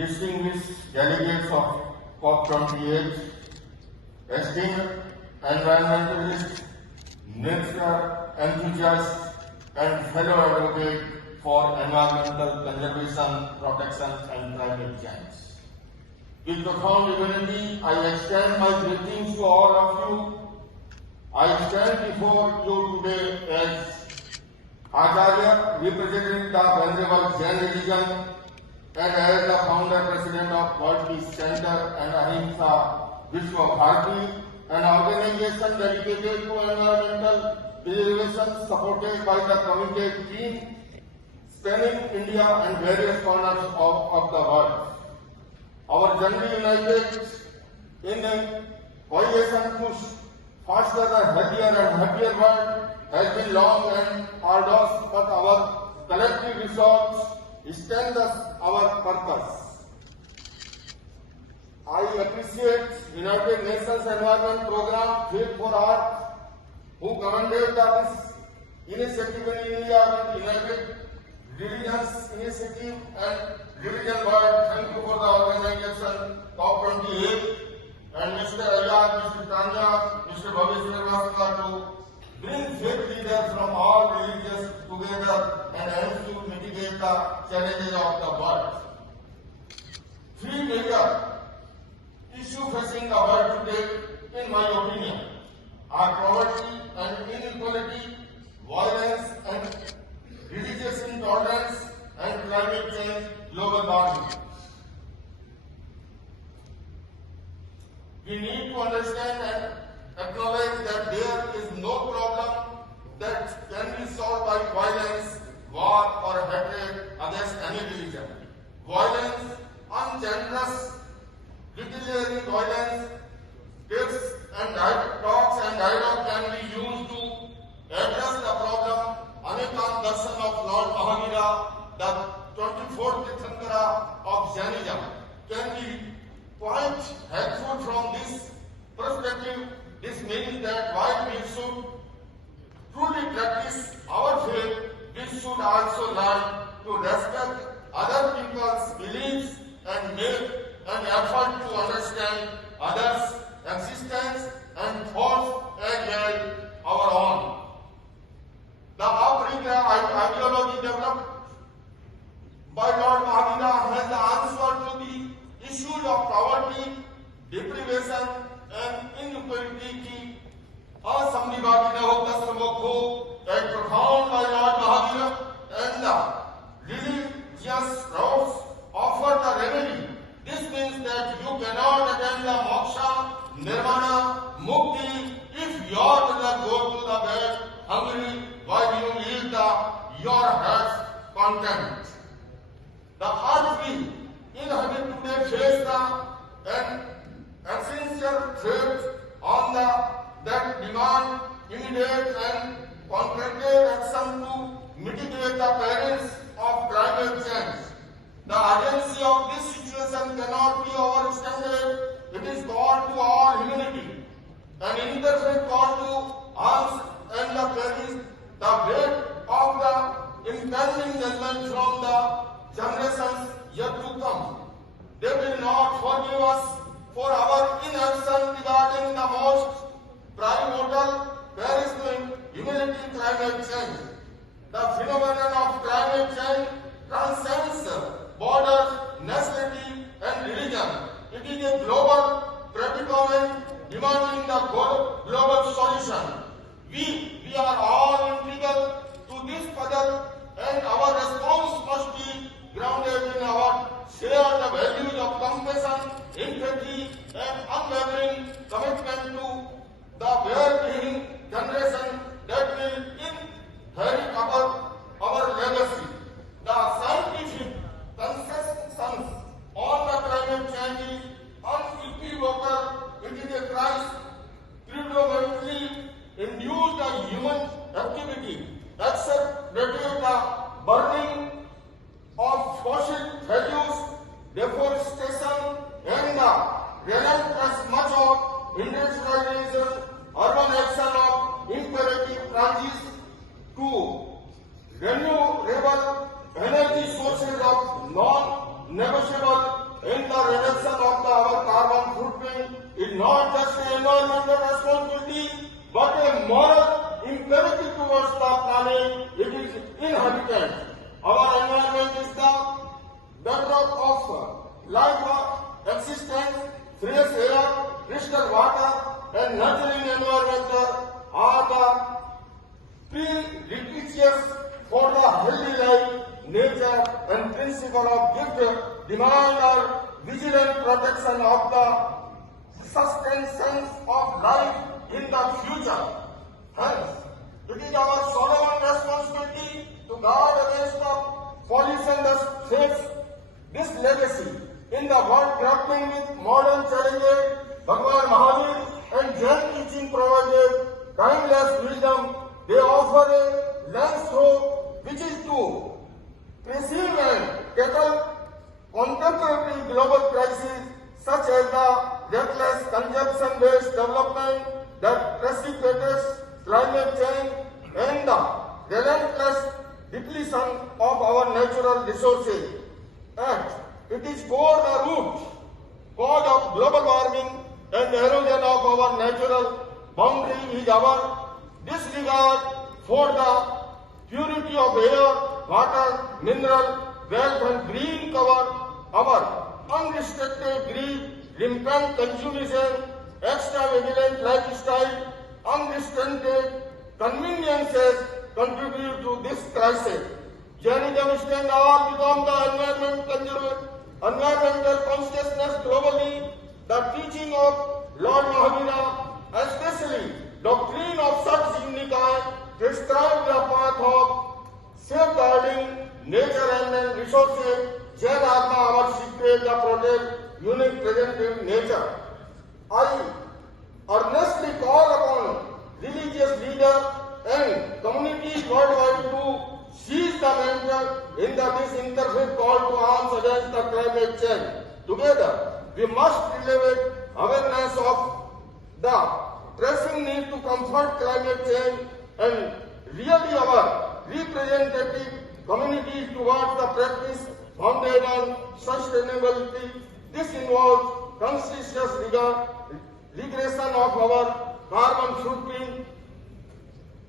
distinguished delegates of COP28, esteemed environmentalists, nature enthusiasts, and fellow advocates for environmental conservation, protection, and climate change. With profound humility, I extend my greetings to all of you. I stand before you today as Acharya, representing the Venerable Jain religion, and as the founder president of World Peace Center and Ahimsa Vishwa Bharati, an organization dedicated to environmental preservation supported by the committed team spanning India and various corners of the world. Our journey united in a coalition push faster and healthier and happier world has been long and arduous, but our collective resolve strengthens our purpose. I appreciate United Nations Environment Program Faith for Earth, who commended this initiative in India with United Religions Initiative and Religion World. Thank you for the organization COP28 and Mr. Ayad, Mr. Tanya, Mr. Bhavesh Srivastava to bring faith leaders from all religions together and help to mitigate the challenges of the world. Three major issues facing the world today, in my opinion, are poverty and inequality, violence and religious intolerance, and climate change, global warming. We need to understand and acknowledge that there is no problem that can be solved by violence, war, or hatred against any religion. Violence, ungenerous, literary violence, tips and talks and dialogue can be used to address the problem. Anekant Darshan of Lord Mahavira, the 24th Tirthankara of Jainism, can be quite helpful from this perspective. This means that while we should truly practice our faith, we should also learn to respect other people's beliefs and make an effort to understand others' existence and thoughts as well our own. The Africa ideology developed by Lord Mahavira has the answer to the issues of poverty, deprivation, and inequality की असमनिवार्य न हो दसमों को एक profound by Lord Mahavira and the religious routes offer the remedy. This means that you cannot attain the moksha, nirvana, mukti if you do not go to the bed hungry while you eat your heart's content. The earth we inhabit today face an essential threat on that demand immediate and concrete action to mitigate the perils of climate change. The urgency of this situation cannot be overstated. It is called to all humanity. An interfaith call to arms and the perils, the weight of the impending judgment from the generations yet to come. They will not forgive us for our inaction regarding the most pivotal perishing humanity, climate change. The phenomenon of climate change transcends borders, nationality, and religion. It is a global predicament demanding the global solution. We are all integral to this puzzle, and our response must be grounded in our shared values of compassion, empathy, and unwavering commitment to the well-being generation that will inherit our legacy. The scientific consensus on the climate change is unequivocal. It is a crisis predominantly induced by human activity, except the burning of fossil fuels, deforestation, and the relentless march of industrialization, urbanization of imperative transition to renewable energy sources of non-negotiable in the reduction of our carbon footprint is not just an environmental responsibility, but a moral imperative towards the planet it is inhabitant. Our environment is the bedrock of life existence. Fresh air, crystal water, and nurturing environment are the prerequisites for the healthy life. Nature and principle of gift demand our vigilant protection of the sustenance of life in the future. Hence, it is our solemn responsibility to guard against the pollution that face this legacy. In the world grappling with modern challenges, Bhagwan Mahavir and Jain teaching provided timeless wisdom. They offer a lens through which is to perceive and tackle contemporary global crises such as the reckless consumption-based development that precipitates climate change and the relentless depletion of our natural resources. And it is for the root cause of global warming and erosion of our natural boundary is our disregard for the purity of air, water, mineral, wealth and green cover, our unrestricted greed, rampant consumption, extravagant lifestyle, unrestrained conveniences contribute to this crisis. Jainism stand all become the environmental consciousness globally. The teaching of Lord Mahavira, especially doctrine of Sat Nikaya, prescribe the path of safeguarding nature and resources. Jain Atma, our secret, the protect unique present in nature. I earnestly call upon religious leaders and communities worldwide to seize the mantle in the disinterfaith call to arms against the climate change. Together, we must elevate awareness of the pressing need to comfort climate change and really our representative communities towards the practice founded on sustainability. This involves conscious regression of our carbon footprint.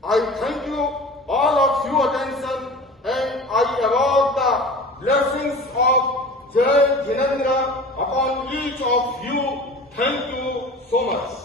I thank you all of your attention and I evoke the blessings of Jai Jinendra upon each of you. Thank you so much.